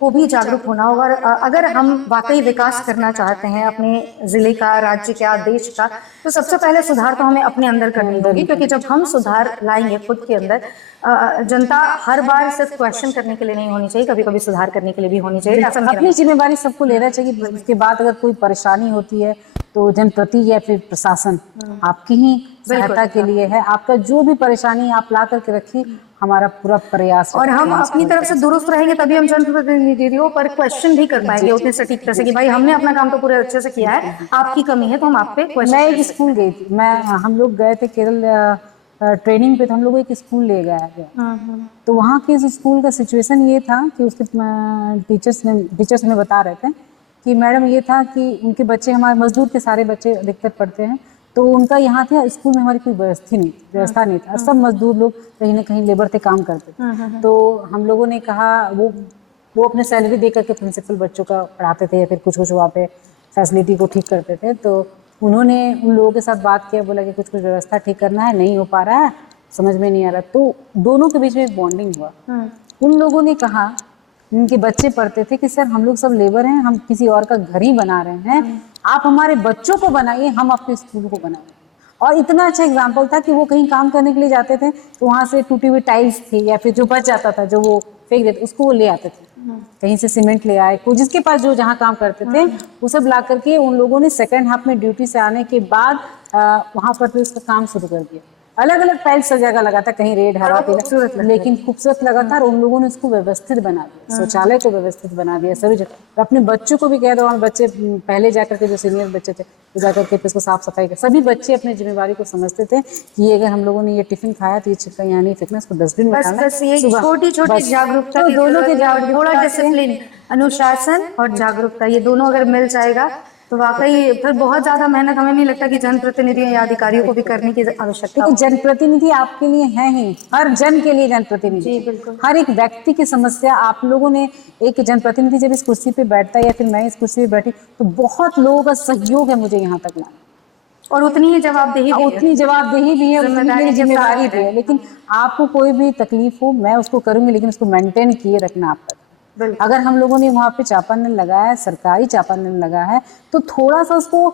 को भी जागरूक होना होगा। और अगर हम वाकई विकास करना चाहते हैं अपने जिले का, राज्य का, देश का, तो सबसे पहले सुधार तो हमें अपने अंदर करनी होगी, क्योंकि जब हम सुधार लाएंगे खुद के अंदर, जनता हर बार सिर्फ क्वेश्चन करने के लिए नहीं होनी चाहिए, कभी कभी सुधार करने के लिए भी होनी चाहिए। अपनी जिम्मेवारी सबको लेना चाहिए। उसके बाद अगर कोई परेशानी होती है तो जनप्रति या फिर प्रशासन आपकी ही सहायता के लिए है। आपका जो भी परेशानी आप ला करके रखिए, हमारा पूरा प्रयास, और हम अपनी तरफ से दुरुस्त रहेंगे तभी हम जनप्रतिनिधियों पर क्वेश्चन भी कर पाएंगे उतने सटीकता से कि भाई हमने अपना काम तो पूरे अच्छे से किया है, आपकी कमी है तो हम आप पे क्वेश्चन। मैं एक स्कूल गई थी, हम लोग गए थे केरल ट्रेनिंग पे, तो हम लोग एक स्कूल ले गया। तो वहाँ के स्कूल का सिचुएशन ये था कि उसके टीचर्स में बता रहे थे कि मैडम ये था कि उनके बच्चे, हमारे मजदूर के सारे बच्चे अधिकतर पढ़ते हैं, तो उनका यहाँ था स्कूल में हमारी कोई व्यवस्था नहीं था। सब मजदूर लोग कहीं ना कहीं लेबर पे काम करते थे। तो हम लोगों ने कहा, वो अपने सैलरी दे करके प्रिंसिपल बच्चों का पढ़ाते थे या फिर कुछ वहाँ पे फैसिलिटी को ठीक करते थे। तो उन्होंने उन लोगों के साथ बात किया, बोला कि कुछ व्यवस्था ठीक करना है, नहीं हो पा रहा है, समझ में नहीं आ रहा। तो दोनों के बीच में एक बॉन्डिंग हुआ। उन लोगों ने कहा, उनके बच्चे पढ़ते थे कि सर हम लोग सब लेबर हैं, हम किसी और का घर ही बना रहे हैं, आप हमारे बच्चों को बनाइए, हम अपने स्कूल को बनाएंगे। और इतना अच्छा एग्जाम्पल था कि वो कहीं काम करने के लिए जाते थे तो वहाँ से टूटी हुई टाइल्स थी या फिर जो बच जाता था, जो वो फेंक देते, उसको वो ले आते थे। कहीं से सीमेंट ले आए, को जिसके पास जो जहाँ काम करते थे वो सब ला करके उन लोगों ने सेकेंड हाफ में ड्यूटी से आने के बाद वहाँ पर फिर उसका काम शुरू कर दिया। अलग अलग टाइल्स सब जगह लगा था, कहीं रेड हरा पीला, लेकिन खूबसूरत लगा था। और उन लोगों ने उसको व्यवस्थित बना दिया, शौचालय को व्यवस्थित बना दिया सभी जगह। अपने बच्चों को भी कह दो, बच्चे पहले जाकर के जो सीनियर बच्चे थे वो जाकर के इसको साफ सफाई कर, सभी बच्चे अपनी जिम्मेवारी को समझते थे कि ये अगर हम लोगों ने ये टिफिन खाया तो ये छिक्का यहाँ नहीं फेंकना, इसको डस्टबिन में डालना। छोटी छोटी जागरूकता, दोनों के थोड़ा डिसिप्लिन, अनुशासन और जागरूकता, ये दोनों अगर मिल जाएगा तो वाकई फिर बहुत ज्यादा मेहनत हमें नहीं लगता कि जनप्रतिनिधियों या अधिकारियों को भी करने की आवश्यकता है। जनप्रतिनिधि आपके लिए है ही, हर जन के लिए जनप्रतिनिधि, हर एक व्यक्ति की समस्या आप लोगों ने, एक जनप्रतिनिधि जब इस कुर्सी पे बैठता है या फिर मैं इस कुर्सी पे बैठी तो बहुत लोगों का सहयोग है मुझे यहाँ तक लाना, और उतनी ही जवाबदेही भी है, जिम्मेदारी भी है। लेकिन आपको कोई भी तकलीफ हो मैं उसको करूंगी, लेकिन उसको मेंटेन किए रखना आपका। बिल्कुल। अगर हम लोगों ने वहाँ पे चापानल लगाया है, सरकारी चापानल लगा है, तो थोड़ा सा उसको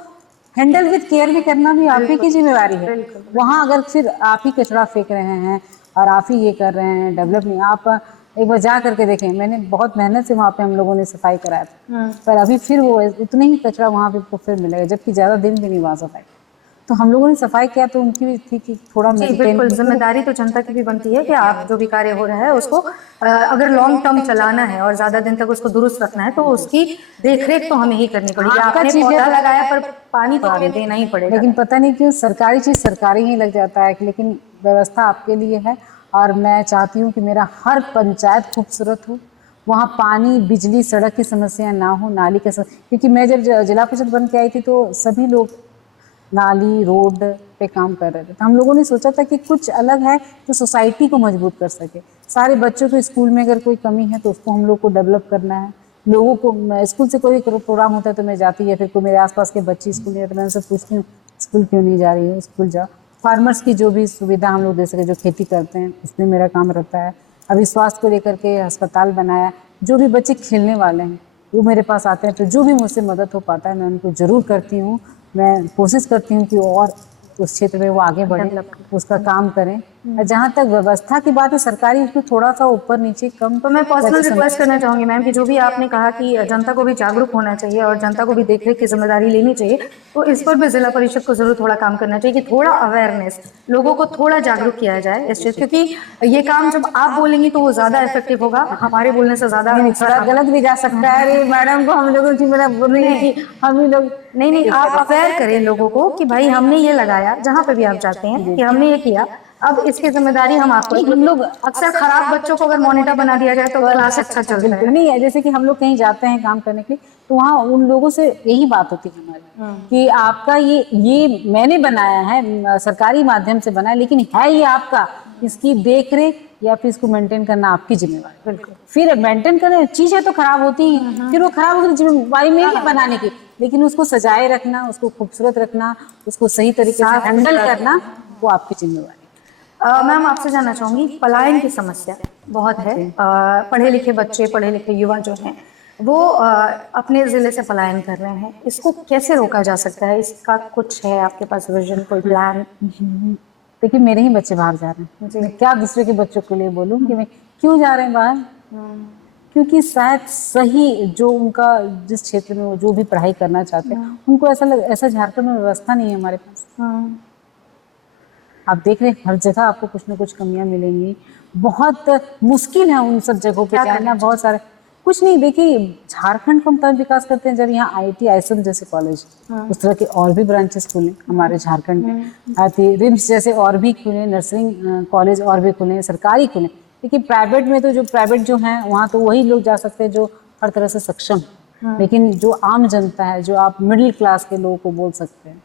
हैंडल विद केयर भी करना भी आप ही की जिम्मेवारी है। बिल्कुल। वहाँ अगर फिर आप ही कचरा फेंक रहे हैं और आप ही ये कर रहे हैं, डेवलप नहीं, आप एक बार जा करके देखें, मैंने बहुत मेहनत से वहाँ पे हम लोगों ने सफाई कराया था, पर अभी फिर वो उतने ही कचरा वहाँ पे आपको फिर मिलेगा, जबकि ज्यादा दिन भी नहीं वहाँ सफाई। तो हम लोगों ने सफाई किया तो उनकी भी थी कि थोड़ा जी मेंटेन। बिल्कुल, जिम्मेदारी तो जनता की भी बनती है कि आप जो भी कार्य हो रहा है उसको अगर लॉन्ग टर्म चलाना है और ज्यादा दिन तक उसको दुरुस्त रखना है तो उसकी देखरेख तो हमें ही करनी पड़ेगी। आपका आपने चीज है, पौधा लगाया पर पानी तो हमें देना ही पड़ेगा। लेकिन पता नहीं क्यों सरकारी चीज सरकारी ही लग जाता है, लेकिन व्यवस्था आपके लिए है। और मैं चाहती हूँ कि मेरा हर पंचायत खूबसूरत हो, वहाँ पानी, बिजली, सड़क की समस्या ना हो, नाली का क्योंकि मैं जब जिला परिषद बन के आई थी तो सभी लोग नाली, रोड पे काम कर रहे थे, तो हम लोगों ने सोचा था कि कुछ अलग है तो सोसाइटी को मजबूत कर सके। सारे बच्चों को स्कूल में अगर कोई कमी है तो उसको हम लोग को डेवलप करना है। लोगों को स्कूल से कोई प्रोग्राम होता है तो मैं जाती है, फिर कोई मेरे आसपास के बच्चे स्कूल नहीं जाते, मैं उनसे पूछती हूँ स्कूल क्यों नहीं जा रही है, स्कूल जाओ। फार्मर्स की जो भी सुविधा हम लोग दे सके, जो खेती करते हैं उसमें मेरा काम रहता है। अभी स्वास्थ्य को लेकर के अस्पताल बनाया, जो भी बच्चे खेलने वाले हैं वो मेरे पास आते हैं, तो जो भी मुझसे मदद हो पाता है मैं उनको ज़रूर करती हूँ। मैं कोशिश करती हूँ कि और उस क्षेत्र में वो आगे बढ़े, उसका काम करें। और जहाँ तक व्यवस्था की बात है सरकारी, उसमें थोड़ा सा ऊपर नीचे कम। तो मैं पर्सनल रिक्वेस्ट करना चाहूंगी मैम कि जो भी आपने कहा कि जनता को भी जागरूक होना चाहिए और जनता को भी देखरेख की जिम्मेदारी लेनी चाहिए, तो इस पर भी जिला परिषद को जरूर थोड़ा काम करना चाहिए कि थोड़ा अवेयरनेस, लोगों को थोड़ा जागरूक किया जाए इस चीज, क्योंकि ये काम जब आप बोलेंगी तो वो ज्यादा इफेक्टिव होगा, हमारे बोलने से ज्यादा थोड़ा गलत भी जा सकता है। अरे मैडम को हम लोगों की मेरा बोल रही है कि हम ही लोग नहीं, आप अवेयर करें लोगों को कि भाई हमने ये लगाया, जहाँ पे भी आप जाते हैं कि हमने ये किया, अब इसकी जिम्मेदारी हम आपको। हम लोग अक्सर खराब बच्चों को अगर मॉनिटर बना दिया जाए तो क्लास अच्छा चलता है। नहीं है, जैसे कि हम लोग कहीं जाते हैं काम करने के लिए तो वहाँ उन लोगों से यही बात होती है हमारी कि आपका ये मैंने बनाया है, सरकारी माध्यम से बना है, लेकिन है ये आपका, इसकी देख रेख या फिर इसको मेंटेन करना आपकी जिम्मेवारी। बिल्कुल। फिर मेंटेन करने चीज है तो खराब होती है, फिर वो खराब होगी जिम्मेवारी मेरी है बनाने की, लेकिन उसको सजाए रखना, उसको खूबसूरत रखना, उसको सही तरीके से हैंडल करना, वो आपकी जिम्मेवारी। मैम आपसे जानना चाहूंगी, पलायन की समस्या बहुत है। पढ़े लिखे बच्चे, पढ़े लिखे युवा जो हैं वो अपने जिले से पलायन कर रहे हैं, इसको कैसे रोका जा सकता है? इसका कुछ है आपके पास विजन, कोई प्लान? देखिए मेरे ही बच्चे बाहर जा रहे हैं, मैं क्या दूसरे के बच्चों के लिए बोलूं कि मैं क्यों जा रहे हैं बाहर, क्योंकि शायद सही जो उनका जिस क्षेत्र में वो जो भी पढ़ाई करना चाहते हैं उनको ऐसा झारखंड में व्यवस्था नहीं है हमारे पास। आप देख रहे हैं हर जगह आपको कुछ ना कुछ कमियां मिलेंगी, बहुत मुश्किल है उन सब जगहों पे जाना। बहुत सारे कुछ नहीं, देखिए झारखंड को हम तब विकास करते हैं जब यहाँ IIT ISM जैसे कॉलेज, उस तरह के और भी ब्रांचेस खुले हमारे झारखंड में, रिम्स जैसे और भी खुले, नर्सिंग कॉलेज और भी खुले, सरकारी खुले। देखिए प्राइवेट में तो जो प्राइवेट जो हैं वहाँ तो वही लोग जा सकते हैं जो हर तरह से सक्षम, लेकिन जो आम जनता है, जो आप मिडिल क्लास के लोगों को बोल सकते हैं,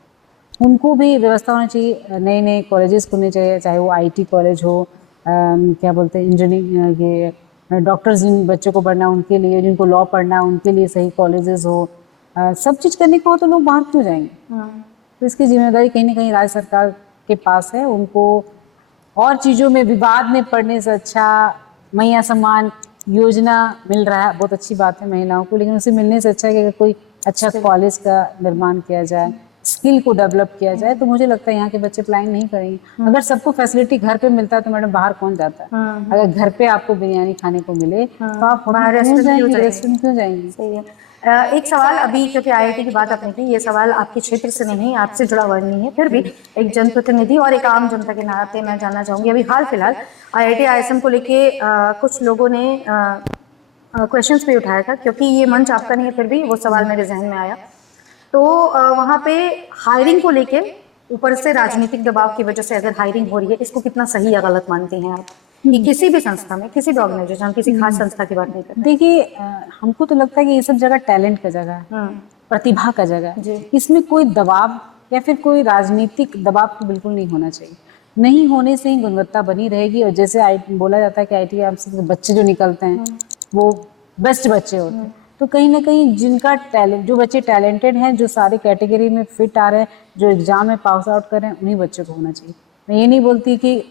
उनको भी व्यवस्था होनी चाहिए। नए नए कॉलेजेस खुलने चाहिए, चाहे वो IT कॉलेज हो, क्या बोलते हैं इंजीनियरिंग, ये डॉक्टर्स जिन बच्चों को पढ़ना है उनके लिए, जिनको लॉ पढ़ना है उनके लिए सही कॉलेजेस हो। सब चीज़ करने को हो तो लोग बाहर क्यों जाएंगे? तो इसकी जिम्मेदारी कहीं ना कहीं राज्य सरकार के पास है। उनको और चीज़ों में विवाद में पड़ने से अच्छा मैया सम्मान योजना मिल रहा है, बहुत अच्छी बात है महिलाओं को, लेकिन उसे मिलने से अच्छा है कि अगर कोई अच्छा कॉलेज का निर्माण किया जाए, स्किल को डेवलप किया जाए, तो मुझे लगता है यहाँ के बच्चे प्लान नहीं करेंगे। अगर सबको फैसिलिटी घर पे मिलता है तो मैडम बाहर कौन जाता है? अगर घर पे आपको बिरयानी खाने को मिले तो आप बाहर रेस्टोरेंट क्यों जाएंगे? सही है। एक सवाल अभी, क्योंकि IIT की बात आपने की, ये सवाल आपके क्षेत्र से नहीं, आपसे जुड़ा हुआ नहीं है, फिर भी एक जनप्रतिनिधि और एक आम जनता के नाते मैं जानना चाहूंगी, अभी हाल फिलहाल IIT ISM को लेके कुछ लोगों ने क्वेश्चंस भी उठाया था, क्योंकि ये मंच आपका नहीं है फिर भी वो सवाल मेरे जहन में आया। तो वहाँ पे हायरिंग को लेके ऊपर से राजनीतिक दबाव की वजह से अगर हायरिंग हो रही है, इसको कितना सही या गलत मानती हैं आप? कि किसी भी संस्था में, किसी भी ऑर्गेनाइजेशन, हम किसी खास संस्था की बात नहीं करते। देखिए हमको तो लगता है कि ये सब जगह टैलेंट का जगह है, प्रतिभा का जगह है, इसमें कोई दबाव या फिर कोई राजनीतिक दबाव तो बिल्कुल नहीं होना चाहिए। नहीं होने से ही गुणवत्ता बनी रहेगी। और जैसे बोला जाता है कि IIT ISM से बच्चे जो निकलते हैं वो बेस्ट बच्चे होते हैं, तो कहीं ना कहीं जिनका टैलेंट, जो बच्चे टैलेंटेड हैं, जो सारे कैटेगरी में फिट आ रहे हैं, जो एग्जाम में पास आउट कर रहे हैं, उन्हीं बच्चों को होना चाहिए। मैं ये नहीं बोलती कि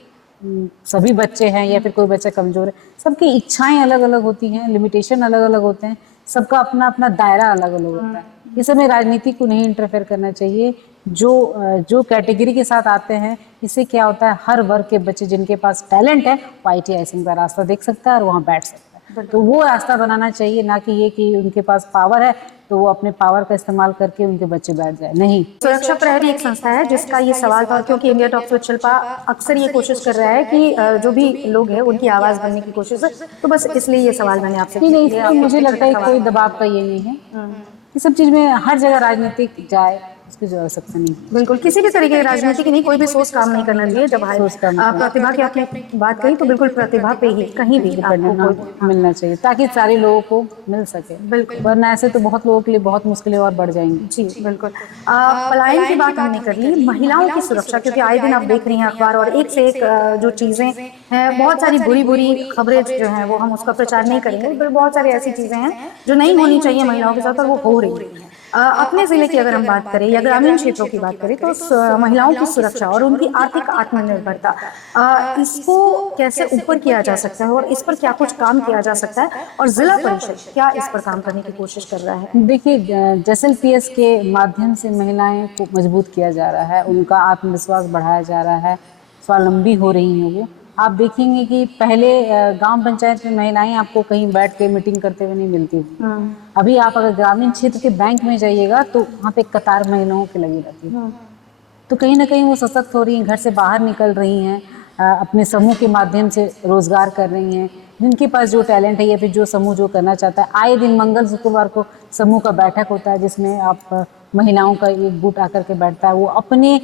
सभी बच्चे हैं या फिर कोई बच्चा कमजोर है, सबकी इच्छाएं अलग अलग होती हैं, लिमिटेशन अलग अलग होते हैं, सबका अपना अपना दायरा अलग अलग होता है। इस समय राजनीति को नहीं इंटरफेयर करना चाहिए। जो कैटेगरी के साथ आते हैं, इससे क्या होता है, हर वर्ग के बच्चे जिनके पास टैलेंट है वो ITI सिंह का रास्ता देख सकता है और वहाँ बैठ सकता है। तो वो रास्ता बनाना चाहिए, ना कि ये कि उनके पास पावर है तो वो अपने पावर का इस्तेमाल करके उनके बच्चे बैठ जाए, नहीं। सुरक्षा प्रहरी एक संस्था है जिसका ये सवाल था, क्योंकि इंडिया टॉक्स विद शिल्पा अक्सर ये कोशिश कर रहा है कि जो भी लोग हैं उनकी आवाज बनने की कोशिश है, तो बस इसलिए ये सवाल मैंने आपसे नहीं, किया। इसमें मुझे लगता है कोई दबाव का ये नहीं है। ये सब चीज में हर जगह राजनीतिक जाए उसकी जो आवश्यकता नहीं है। बिल्कुल, किसी भी तरीके की राजनीति की नहीं, कोई भी सोच काम नहीं करना चाहिए। जब प्रतिभा की आपने बात कही तो बिल्कुल प्रतिभा पे ही कहीं भी आपको मिलना चाहिए ताकि सारे लोगों को मिल सके। बिल्कुल, वरना ऐसे तो बहुत लोगों के लिए बहुत मुश्किलें और बढ़ जाएंगी। जी बिल्कुल। पलायन की बात हमने कर ली, महिलाओं की सुरक्षा, क्योंकि आए दिन आप देख रही हैं अखबार और एक से एक जो चीजें हैं, बहुत सारी बुरी बुरी खबरें जो हैं वो हम उसका प्रचार नहीं करेंगे, पर बहुत सारी ऐसी चीजें हैं जो नहीं होनी चाहिए महिलाओं के साथ और वो हो रही हैं। अपने जिले की अगर हम बात करें या ग्रामीण क्षेत्रों की बात करें तो महिलाओं की सुरक्षा और उनकी आर्थिक आत्मनिर्भरता, इसको कैसे ऊपर किया जा सकता है और इस पर क्या कुछ काम किया जा सकता है, और जिला परिषद क्या इस पर काम करने की कोशिश कर रहा है? देखिए, JSLPS के माध्यम से महिलाएं को मजबूत किया जा रहा है, उनका आत्मविश्वास बढ़ाया जा रहा है, स्वावलंबी हो रही हैं वो। आप देखेंगे कि पहले गांव पंचायत में महिलाएं आपको कहीं बैठ के मीटिंग करते हुए नहीं मिलती थी। अभी आप अगर ग्रामीण क्षेत्र के बैंक में जाइएगा तो वहाँ पे कतार महिलाओं की लगी रहती है। तो कहीं ना कहीं वो सशक्त हो रही हैं, घर से बाहर निकल रही हैं, अपने समूह के माध्यम से रोजगार कर रही हैं। जिनके पास जो टैलेंट है या फिर जो समूह जो करना चाहता है, आए दिन मंगल शुक्रवार को समूह का बैठक होता है जिसमें आप महिलाओं का एक गुट आकर के बैठता है, वो अपने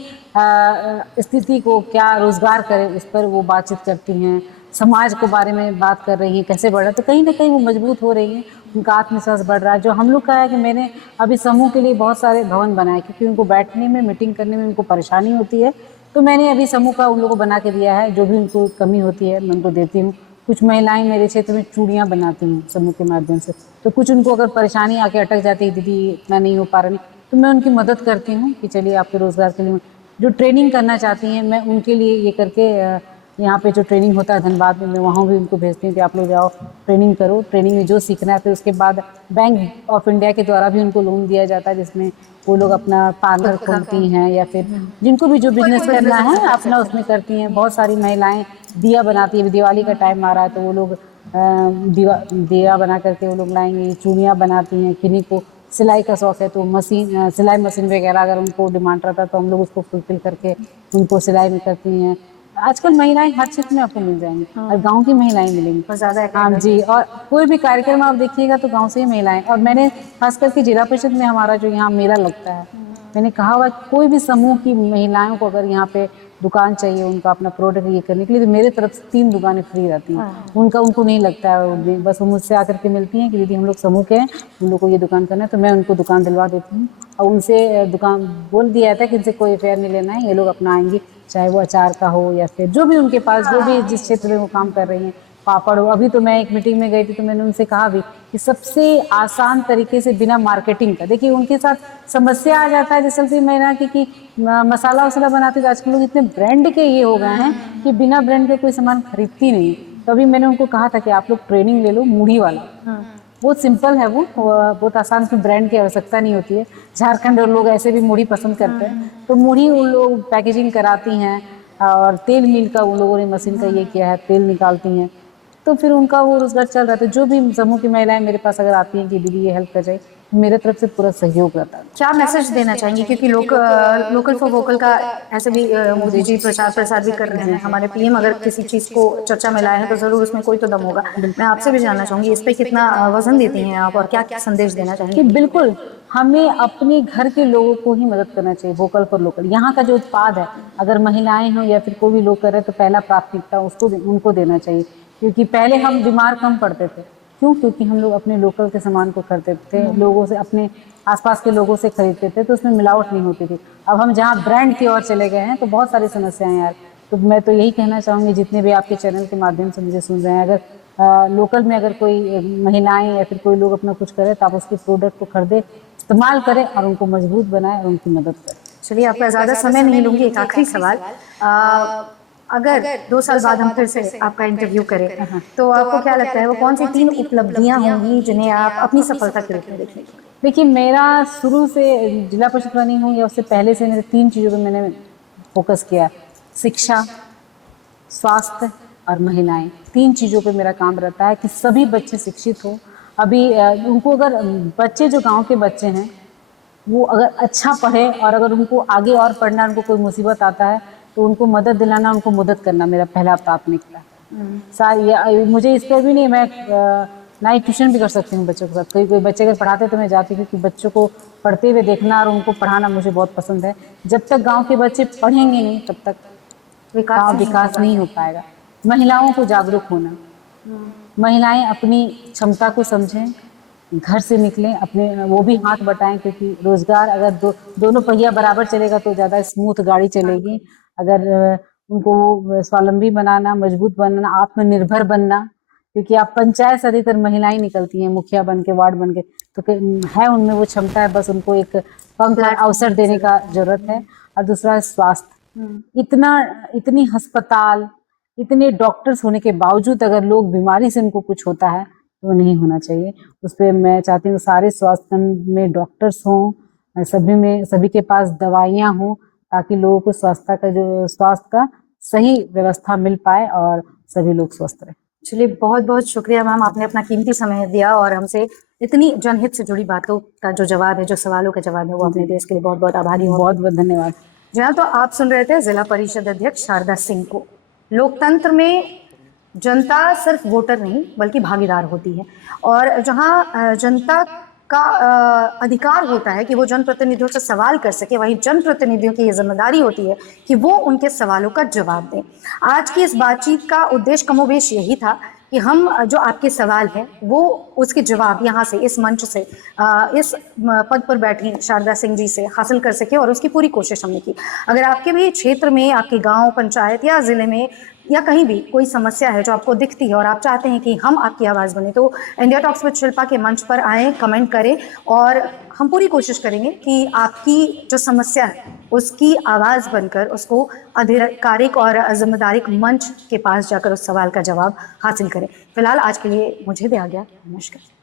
स्थिति को क्या रोजगार करे उस पर वो बातचीत करती हैं, समाज को बारे में बात कर रही हैं, कैसे बढ़ रहा है। तो कहीं ना कहीं वो मजबूत हो रही हैं, उनका आत्मविश्वास बढ़ रहा है। जो हम लोग का है कि मैंने अभी समूह के लिए बहुत सारे भवन बनाए, क्योंकि उनको बैठने में, मीटिंग करने में उनको परेशानी होती है, तो मैंने अभी समूह का उन लोगों को बना के दिया है। जो भी उनको कमी होती है मैं उनको देती हूँ। कुछ महिलाएं मेरे क्षेत्र में चूड़ियाँ बनाती हैं समूह के माध्यम से, तो कुछ उनको अगर परेशानी आके अटक जाती है, दीदी इतना नहीं हो पा रही, तो मैं उनकी मदद करती हूँ कि चलिए आपके रोजगार के लिए। जो ट्रेनिंग करना चाहती हैं मैं उनके लिए ये करके, यहाँ पे जो ट्रेनिंग होता है धनबाद में, मैं वहाँ भी उनको भेजती हूँ कि आप लोग जाओ ट्रेनिंग करो, ट्रेनिंग में जो सीखना है। फिर उसके बाद बैंक ऑफ इंडिया के द्वारा भी उनको लोन दिया जाता है, जिसमें वो लोग अपना पार्लर खोलती हैं या फिर जिनको भी जो बिजनेस करना है अपना उसमें करती हैं। बहुत सारी महिलाएं दिया बनाती है, दिवाली का टाइम आ रहा है तो वो लोग दिया बना करके वो लोग लाएंगे, चूड़ियाँ बनाती हैं। किन्हीं को सिलाई का शौक है तो मशीन, सिलाई मशीन वगैरह अगर उनको डिमांड रहता है तो हम लोग उसको फुलफिल करके उनको सिलाई में करती हैं। आजकल महिलाएं हर क्षेत्र में आपको मिल जाएंगी और गांव की महिलाएं मिलेंगी ज्यादा। हाँ जी, और कोई भी कार्यक्रम आप देखिएगा तो गांव से ही महिलाएं। और मैंने खास करके जिला परिषद में हमारा जो यहाँ मेला लगता है, मैंने कहा हुआ कोई भी समूह की महिलाओं को अगर यहाँ पे दुकान चाहिए, उनका अपना प्रोडक्ट ये करने के लिए, तो मेरे तरफ से 3 दुकानें फ्री रहती हैं। उनको नहीं लगता है, बस वो मुझसे आकर के मिलती हैं कि दीदी हम लोग समूह के हैं, उन लोग को ये दुकान करना है, तो मैं उनको दुकान दिलवा देती हूँ। और उनसे दुकान बोल दिया था कि इनसे कोई फेयर नहीं लेना है, ये लोग अपना आएंगी, चाहे वो अचार का हो या फिर जो भी उनके पास, जो भी जिस क्षेत्र में वो काम कर रही हैं, पापड़ हो। अभी तो मैं एक मीटिंग में गई थी तो मैंने उनसे कहा भी कि सबसे आसान तरीके से बिना मार्केटिंग का, देखिए उनके साथ समस्या आ जाता है जैसे महिला की मसाला वसाला बनाते तो आजकल लोग इतने ब्रांड के ये हो गए हैं कि बिना ब्रांड के कोई सामान खरीदती नहीं। तो अभी मैंने उनको कहा था कि आप लोग ट्रेनिंग ले लो मूढ़ी वाला, बहुत सिंपल है, वो बहुत आसान, उसमें ब्रांड की आवश्यकता नहीं होती है। झारखंड और लोग ऐसे भी मूढ़ी पसंद करते हैं, तो मूढ़ी उन लोग पैकेजिंग कराती हैं। और तेल मिल का उन लोगों ने मशीन का ये किया है, तेल निकालती हैं, तो फिर उनका वो रोजगार चल रहा था। जो भी समूह की महिलाएं मेरे पास अगर आती हैं कि दीदी ये हेल्प कर जाए, मेरे तरफ से पूरा सहयोग रहता है। क्या मैसेज देना चाहेंगे, क्योंकि लोकल फॉर वोकल का ऐसे भी मोदी जी प्रचार प्रसार भी कर रहे हैं, हमारे PM अगर किसी चीज को चर्चा में लाए हैं तो जरूर उसमें कोई तो दम होगा। मैं आपसे भी जानना चाहूंगी इस पे कितना वजन देती हैं आप और क्या क्या संदेश देना चाहेंगे? बिल्कुल, हमें अपने घर के लोगों को ही मदद करना चाहिए, वोकल फॉर लोकल। यहाँ का जो उत्पाद है, अगर महिलाएं हों या फिर कोई भी लोग कर रहे हैं तो पहला प्राथमिकता उसको उनको देना चाहिए। क्योंकि पहले हम बीमार कम पड़ते थे, क्यों? क्योंकि हम लोग अपने लोकल के सामान को खरीदते थे, लोगों से, अपने आसपास के लोगों से खरीदते थे, तो उसमें मिलावट नहीं होती थी। अब हम जहाँ ब्रांड की ओर चले गए हैं तो बहुत सारी समस्याएं यार। तो मैं तो यही कहना चाहूँगी, जितने भी आपके चैनल के माध्यम से मुझे सुन रहे हैं, अगर लोकल में अगर कोई महिलाएं या फिर कोई लोग अपना कुछ करे तो आप उसके प्रोडक्ट को खरीदे, इस्तेमाल करें और उनको मजबूत बनाएं और उनकी मदद करें। चलिए, आपका ज़्यादा समय नहीं लूँगी, एक आखिरी सवाल, अगर 2 साल बाद हम फिर से आपका इंटरव्यू करें तो आपको क्या लगता है वो कौन सी 3 उपलब्धियां होंगी जिन्हें आप अपनी सफलता के रूप में देखेंगे? देखिए, मेरा शुरू से जिला परिषद बनी हूँ या उससे पहले से मेरे 3 चीज़ों पे मैंने फोकस किया: शिक्षा, स्वास्थ्य और महिलाएं। 3 चीज़ों पे मेरा काम रहता है कि सभी बच्चे शिक्षित हों। अभी उनको अगर बच्चे जो गांव के बच्चे हैं वो अगर अच्छा पढ़े और अगर उनको आगे और पढ़ना, उनको कोई मुसीबत आता है तो उनको मदद दिलाना, उनको मदद करना मेरा पहला प्राथमिकता है। मुझे इस पर भी नहीं, मैं नाइट ट्यूशन भी कर सकती हूँ बच्चों के साथ। कोई बच्चे अगर पढ़ाते तो मैं जाती हूँ, क्योंकि बच्चों को पढ़ते हुए देखना और उनको पढ़ाना मुझे बहुत पसंद है। जब तक गाँव के बच्चे पढ़ेंगे नहीं तब तक गाँव विकास नहीं हो पाएगा। महिलाओं को जागरूक होना, महिलाएं अपनी क्षमता को समझें, घर से निकलें, अपने वो भी हाथ बटाएं, क्योंकि रोजगार अगर दोनों पहिया बराबर चलेगा तो ज़्यादा स्मूथ गाड़ी चलेगी। अगर उनको स्वावलंबी बनाना, मजबूत बनाना, आत्मनिर्भर बनना, क्योंकि आप पंचायत से अधिकतर महिलाएं निकलती हैं, मुखिया बन के, वार्ड बन के, तो है उनमें वो क्षमता है, बस उनको एक पंख और अवसर देने का जरूरत है। और दूसरा है स्वास्थ्य। इतनी अस्पताल, इतने डॉक्टर्स होने के बावजूद अगर लोग बीमारी से उनको कुछ होता है तो नहीं होना चाहिए। उस पर मैं चाहती हूँ सारे स्वास्थ्य में डॉक्टर्स हों, सभी के पास दवाइयाँ हों, ताकि लोगों को स्वास्थ्य का सही व्यवस्था मिल पाए और सभी लोग स्वस्थ रहें। चलिए, बहुत बहुत शुक्रिया मैम, आपने अपना कीमती समय दिया और हमसे इतनी जनहित से जुड़ी बातों का जो जवाब है, जो सवालों का जवाब है, वो आपने दिया। इसके लिए बहुत बहुत आभारी हूँ। बहुत बहुत धन्यवाद। जी हाँ, तो आप सुन रहे थे जिला परिषद अध्यक्ष शारदा सिंह को। लोकतंत्र में जनता सिर्फ वोटर नहीं बल्कि भागीदार होती है, और जहाँ जनता का अधिकार होता है कि वो जनप्रतिनिधियों से सवाल कर सके, वहीं जनप्रतिनिधियों की ये जिम्मेदारी होती है कि वो उनके सवालों का जवाब दें। आज की इस बातचीत का उद्देश्य कमोबेश यही था कि हम जो आपके सवाल है वो उसके जवाब यहाँ से, इस मंच से, इस पद पर बैठी शारदा सिंह जी से हासिल कर सके, और उसकी पूरी कोशिश हमने की। अगर आपके भी क्षेत्र में, आपके गांव, पंचायत या ज़िले में या कहीं भी कोई समस्या है जो आपको दिखती है और आप चाहते हैं कि हम आपकी आवाज़ बने, तो इंडिया टॉक्स विद शिल्पा के मंच पर आएँ, कमेंट करें, और हम पूरी कोशिश करेंगे कि आपकी जो समस्या है उसकी आवाज़ बनकर उसको आधिकारिक और जिम्मेदारिक मंच के पास जाकर उस सवाल का जवाब हासिल करें। फिलहाल आज के लिए मुझे दिया गया। नमस्कार।